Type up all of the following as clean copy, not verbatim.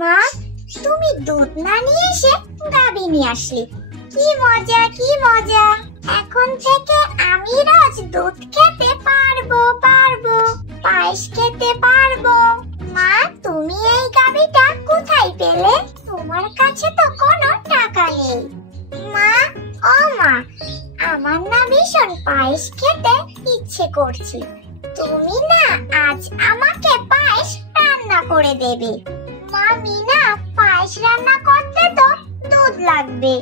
মা, তুমি দুধ না নিয়ে এসে গাভী নিয়ে আসলে। কি মজা কি মজা! এখন থেকে আমি রোজ দুধ খেতে পারবো, পায়েস খেতে পারবো। মা, তুমি এই গাভীটা কোথায় পেলে? তোমার কাছে তো কোনো টাকা নেই। মা, ও মা, আমার না ভীষণ পায়েস খেতে ইচ্ছে করছে। তুমি না আজ আমাকে পায়েস রান্না করে দেবে। মা মিনা, পায়েস রান্না করতে তো দুধ লাগবে।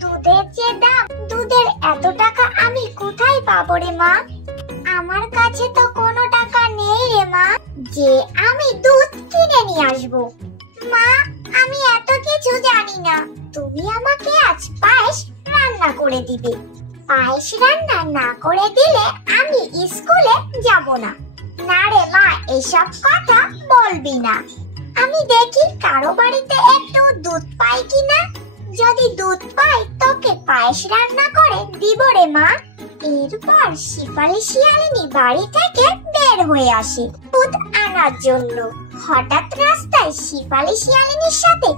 দুধের যে দাম, দুধের এত টাকা আমি কোথায় পাবো রে মা? আমার কাছে তো কোনো টাকা নেই রে মা, যে আমি দুধ কিনে নিয়ে আসবো। মা, আমি এত কিছু জানি না। তুমি আমাকে আজ পায়েস রান্না করে দিবে। পায়েস রান্না না করে দিলে আমি স্কুলে যাব না। না রে মা, এসব কথা বলবি না। আমি দেখি কারো বাড়িতে একটু দুধ পাই কিনা। যদি দুধ পাই তোকে পায়েস রান্না করে দিব রে মা। এরপর শিফালি শিয়ালিনী বাড়ি থেকে বের হয়ে আসে দুধ আনার জন্য। হঠাৎ রাস্তায় শিফালি শিয়ালিনীর সাথে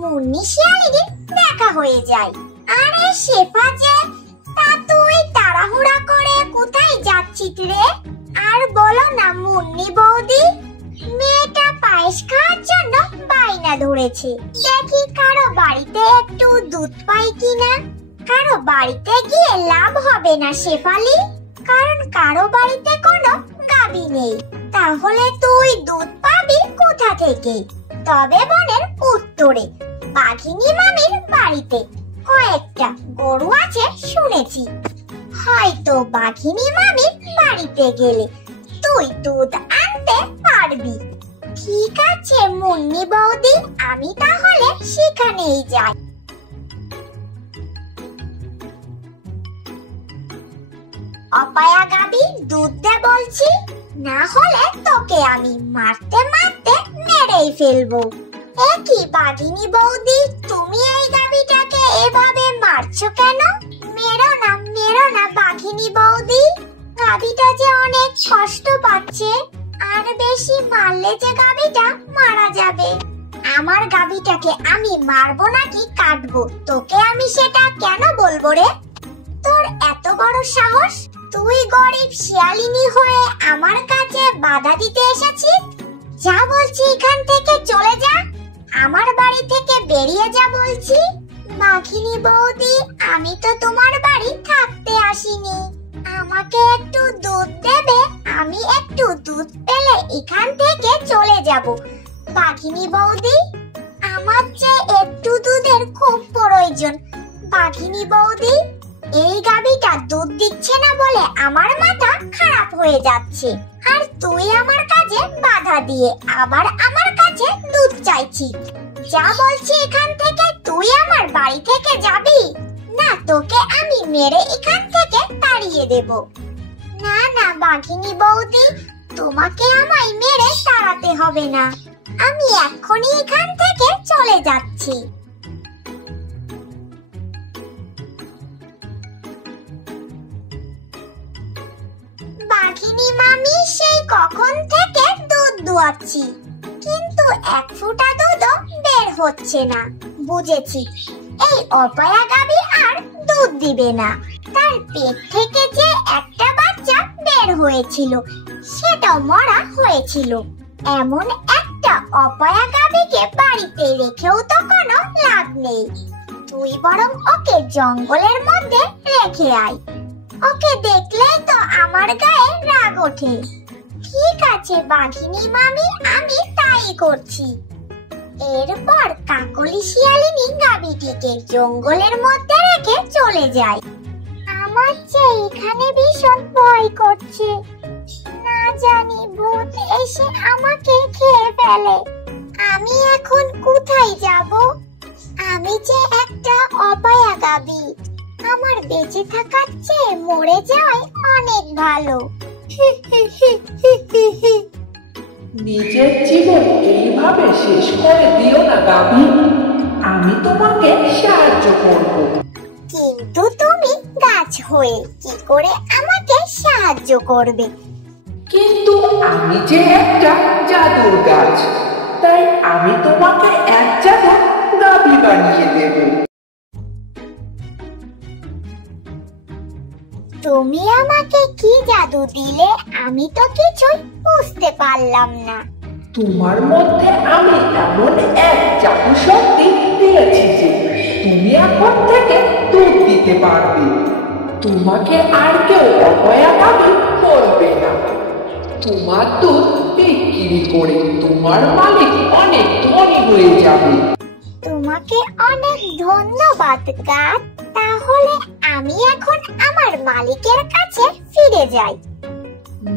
মুন্নি শিয়ালিনীর দেখা হয়ে যায়। আরে শেফা যে, তা তুই তাড়াহুড়া করে কোথায় যাচ্ছিস রে? আর বলো না মুন্নি বৌদি, মেয়েটা পায়েস খাওয়ার জন্য বায়না ধরেছে। দেখি কারো বাড়িতে একটু দুধ পাই কিনা। কারো বাড়িতে গিয়ে লাভ হবে না শেফালি, কারণ কারো বাড়িতে কোনো গাভী নেই। তাহলে তুই দুধ পাবি কোথা থেকে? তবে বনের উত্তরে বাঘিনী মামির বাড়িতে কয়েকটা গরু আছে শুনেছি। হয়তো বাঘিনী মামির বাড়িতে গেলে তুই দুধ আনতে পারবি। ঠিক আছে মুন্নি বৌদি, আমি তাহলে সেখানেই যাই। অপায়া গাবি, দুধ দে বলছি, না হলে তোকে আমি মারতে মারতে মেরেই ফেলবো। একই বাঘিনী বৌদি, তুমি এই গাবিটাকে এভাবে মারছো কেন? মেরো না বাঘিনী বৌদি, গাবিটা যে অনেক কষ্ট পাচ্ছে। আর বেশি মারলে যে গাবিটা মারা যাবে। আমার গাবিটাকে আমি মারবো নাকি কাটবো, তোকে আমি সেটা কেন বলবো রে? তোর এত বড় সাহস! তুই গরিব শিয়ালিনী হয়ে আমার কাছে বাধা দিতে এসেছিস? যা বলছি এখান থেকে চলে যা, আমার বাড়ি থেকে বেরিয়ে যা বলছি। বাঘিনী বৌদি, আমি তো তোমার বাড়ি থাকতে আসিনি। আমাকে একটু দুধ দেবে? আমি একটু দুধ পেলে এখান থেকে চলে যাব। বাঘিনী বৌদি, আমার যে একটু দুধের খুব প্রয়োজন। বাঘিনী বৌদি, এই গাভীটা দুধ দিচ্ছে না বলে আমার মাথা খারাপ হয়ে যাচ্ছে। আর তুই আমার কাজে বাধা দিয়ে আবার আমার কাছে দুধ চাইছিস। যা বলছি এখান থেকে, তুই আমার বাড়ি থেকে যাবি না, তোকে আমি মেরে এখান থেকে তাড়িয়ে দেব। না বাঘিনী বৌদি, তোমাকে আমায় মেরে তাড়াতে হবে না। আমি এক্ষুনি এখান থেকে চলে যাচ্ছি। বাঘিনী মামি, সেই কখন থেকে দুধ দুয়াচ্ছি, কিন্তু এক ফোঁটা দুধও বের হচ্ছে না। বুঝেছি, এই অপায়া গাভী আর দুধ দিবে না। তার পেট থেকে যে একটা বাচ্চা বের হয়েছিল, সেটাও মরা হয়েছিল। এমন একটা অপায়া গাভীকে বাড়িতে রেখেও তো কোনো লাভ নেই। তুই বরং ওকে জঙ্গলের মধ্যে রেখে আয়। ওকে দেখলেই তো আমার গায়ে রাগ ওঠে। ঠিক আছে বাঘিনী মামি, আমি তাই করছি। এরপর কাকলি শিয়ালিনী গাভীটিকে জঙ্গলের মধ্যে রেখে চলে যায়। আমার যে এখানে ভীষণ ভয় করছে, না জানি ভূত এসে আমাকে খেয়ে ফেলে। আমি এখন কোথায় যাব? আমি যে একটা অপায়া গাভী, আমার বেঁচে থাকার চেয়ে মরে যাওয়াই অনেক ভালো। নিজের জীবন এইভাবে শেষ করে দিও না গাভী, আমি তোমাকে সাহায্য করব। কিন্তু তুমি গাছ হয়ে কি করে আমাকে সাহায্য করবে? কিন্তু আমি যে একটা জাদুর গাছ, তাই আমি তোমাকে তুমি আমাকে কি জাদু দিলে আমি তো কিছুই বুঝতে পারলাম না। তোমার মধ্যে আমি এমন এক জাদু শক্তি দিয়েছি যে তুমি এখন থেকে দুধ দিতে পারবে। তোমাকে আর কেউ অপয়া ভাবে বলবে না। তোমার দুধ বিক্রি করে তোমার মালিক অনেক ধনী হয়ে যাবে। তোমাকে অনেক ধন্যবাদ গাছ। তাহলে আমি এখন আমার মালিকের কাছে ফিরে যাই।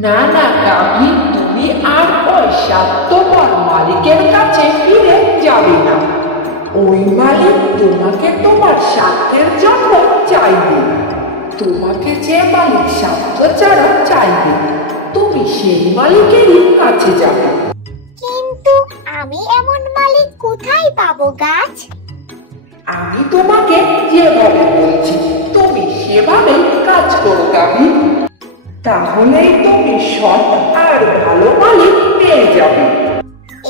না না গাভী, তুমি আর ওই স্বার্থপর মালিকের কাছে ফিরে যাবে না। ওই মালিক তোমাকে তোমার স্বার্থের জন্য চাইবে। তোমাকে যে মালিক স্বার্থ ছাড়া চাইবে, তুমি সেই মালিকেরই কাছে যাবে। কিন্তু আমি এমন মালিক কোথায় পাবো গাছ? আমি তোমাকে যেভাবে বলছি তুমি সেভাবে কাজ করো গাভী, তাহলেই তুমি সৎ আর ভালো মালিক পেয়ে যাবে।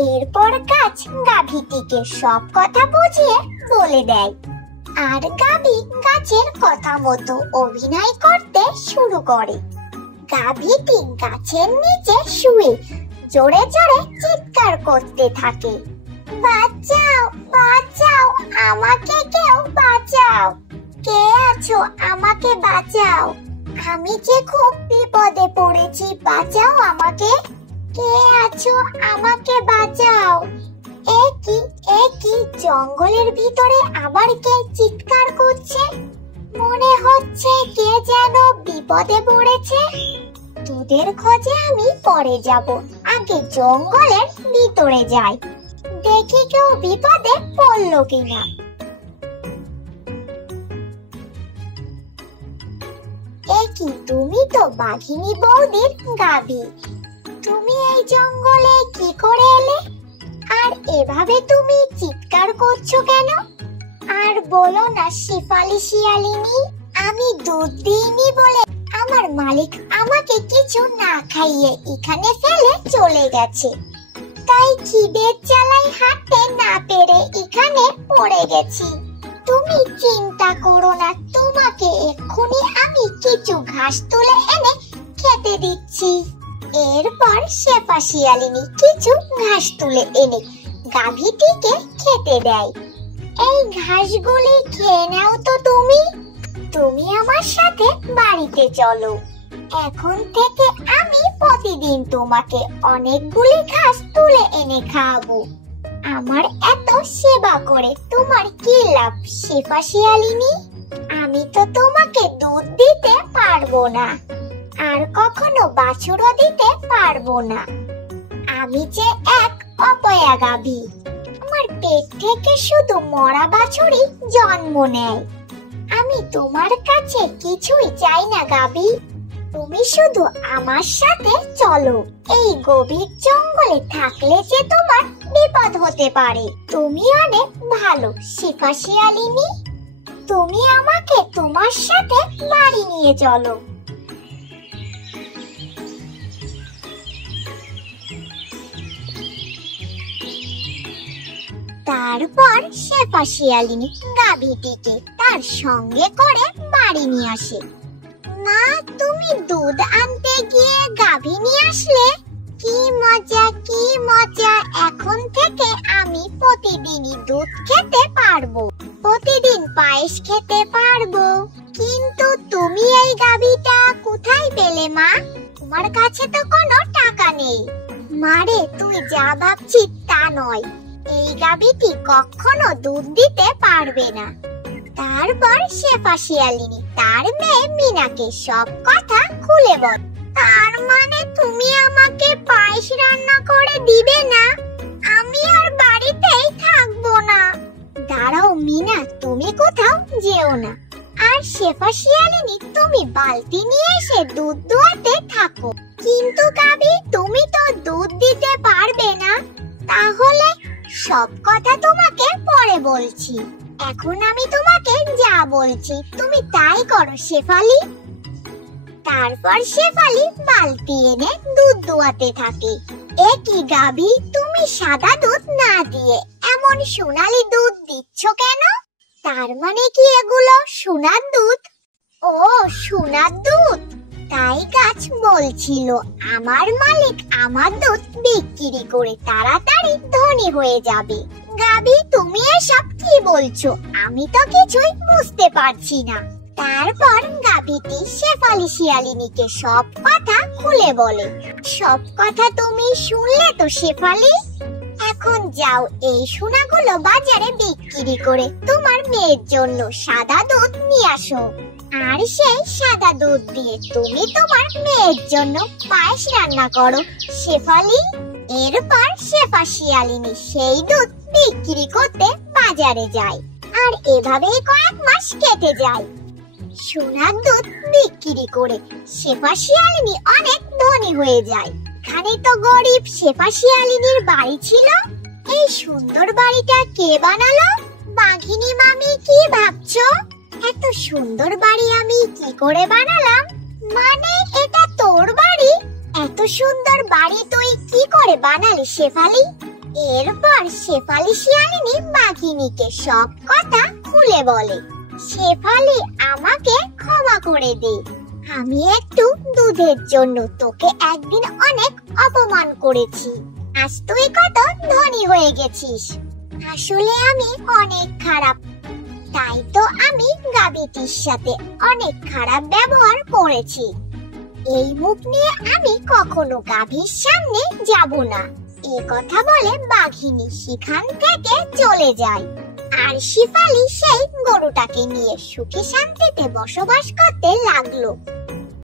এরপর গাছ গাভীটিকে সব কথা বুঝিয়ে বলে দেয়, আর গাভী গাছের কথা মতো অভিনয় করতে শুরু করে। গাভীটি গাছের নিচে শুয়ে জোরে জোরে চিৎকার করতে থাকে, বাঁচাও বাঁচাও, আমাকে কেউ বাঁচাও, কে আছো আমাকে বাঁচাও, আমি যে খুব বিপদে পড়েছি, বাঁচাও আমাকে, কে আছো আমাকে বাঁচাও। একই জঙ্গলের ভিতরে আবার কে চিৎকার করছে? মনে হচ্ছে কে যেন বিপদে পড়েছে। দুধের খোঁজে আমি পরে যাব, আগে জঙ্গলের ভিতরে যাই, দেখি কেউ বিপদে পড়লো কিনা। কি তুমি তো বাঘিনী বৌদির গাভী, তুমি এই জঙ্গলে কি করে এলে? আর এভাবে তুমি চিৎকার করছো কেন? আর বলো না শেফালি শিয়ালিনী, আমি দুধ দিইনি বলে আমার মালিক আমাকে কিছু না খাইয়ে এখানে ফেলে চলে গেছে, তাই খিদের জ্বালায় হাঁটতে না পেরে এখানে পড়ে গেছি। তুমি চিন্তা করো না, তোমাকে এক্ষুনি আমি কিছু ঘাস তুলে এনে খেতে দিচ্ছি। এরপর শেফা শিয়ালিনী কিছু ঘাস তুলে এনে গাভীটিকে খেতে দেয়। এই ঘাসগুলি খেয়ে নাও তো তুমি। তুমি আমার সাথে বাড়িতে চলো। এখন থেকে আমি প্রতিদিন তোমাকে অনেকগুলি ঘাস তুলে এনে খাওয়াবো। আমার এত সেবা করে তোমার কি লাভ শেফা শিয়ালিনী? আমি তো তোমাকে দুধ দিতে পারবো না, আর কখনো বাছুরও দিতে পারবো না। আমি যে এক অপয়া গাভী, আমার পেট থেকে শুধু মরা বাছুরই জন্ম নেয়। আমি তোমার কাছে কিছুই চাই না গাভী, তুমি শুধু আমার সাথে চলো। এই গভীর জঙ্গলে থাকলে যে তোমার বিপদ হতে পারে। তুমি অনেক ভালো শেফা শিয়ালিনী, তুমি আমাকে তোমার সাথে বাড়ি নিয়ে চলো। তারপর শেফা শিয়ালিনী গাভীটিকে তার সঙ্গে করে বাড়ি নিয়ে আসে। মা, তুমি দুধ আনতে গিয়ে গাভী নিয়ে আসলে? কি মজা কি মজা, এখন থেকে আমি প্রতিদিনই দুধ খেতে পারবো, প্রতিদিন পায়েস খেতে পারবো। কিন্তু তুমি এই গাভীটা কোথায় পেলে মা? তোমার কাছে তো কোনো টাকা নেই। মারে, তুই যা ভাবছিস তা নয়, এই গাভীটি কখনো দুধ দিতে পারবে না। তারপর শেফা শিয়ালিনী তার মেয়ে মিনাকে সব কথা খুলে বলে। তার মানে তুমি আমাকে পায়েস রান্না করে দিবে না? আমি আর বাড়িতেই থাকবো না। দাঁড়াও মিনা, তুমি কোথাও যেও না। আর শেফা শিয়ালিনী তুমি বালতি নিয়ে এসে দুধ দোয়াতে থাকো। কিন্তু গাভী, তুমি তো দুধ দিতে পারবে না। তাহলে সব কথা তোমাকে পরে বলছি, এখন আমি তোমাকে যা বলছি তুমি তাই করো শেফালি। তারপর শেফালি বালতি এনে দুধ দোয়াতে থাকে। একই গাভী, তুমি সাদা দুধ না দিয়ে এমন সোনালী দুধ দিচ্ছ কেন? তার মানে কি এগুলো সোনার দুধ? ও সোনার দুধ, তাই গাছ বলছিল আমার মালিক আমার দুধ বিক্রি করে তাড়াতাড়ি ধনী হয়ে যাবে। গাবি তুমি এসব কি বলছো? আমি তো কিছুই বুঝতে পারছি না। তারপর গাবিটি শেফালি শিয়ালিনীকে সব কথা খুলে বলে। সব কথা তুমি শুনলে তো শেফালি? এখন যাও এই সোনাগুলো বাজারে বিক্রি করে তোমার মেয়ের জন্য সাদা দুধ নিয়ে আসো। আর সেই সাদা দুধ দিয়ে তুমি তোমার মেয়ের জন্য পায়েস রান্না করো শেফালি। এরপর শেফা শিয়ালিনী সেই দুধ বিক্রি করতে বাজারে যায়। আর এভাবেই কয়েক মাস কেটে যায়। সোনার দুধ বিক্রি করে শেফা শিয়ালিনী অনেক ধনী হয়ে যায়। এখানে তো গরিব শেফা শিয়ালিনীর বাড়ি ছিল। এই সুন্দর বাড়িটা কে বানালো? বাঘিনী মামি কি ভাবছো? এত সুন্দর বাড়ি আমি কি করে বানালাম? মানে এটা তোর বাড়ি? এত সুন্দর বাড়ি তুই কি করে বানালি শেফালি? এরপর শেফালি শিয়ালিনী বাঘিনীকে সব কথা খুলে বলে। শেফালি আমাকে ক্ষমা করে দে। আমি একটু দুধের জন্য তোকে একদিন অনেক অপমান করেছি। আজ তুই কত ধনী হয়ে গেছিস। আসলে আমি অনেক খারাপ, তাই তো আমি গাবিটির সাথে অনেক খারাপ ব্যবহার করেছি। এই মুখ নিয়ে আমি কখনো গাভীর সামনে যাব না। এই কথা বলে বাঘিনী সেখান থেকে চলে যায়। আর শেফালি সেই গরুটাকে নিয়ে সুখে শান্তিতে বসবাস করতে লাগলো।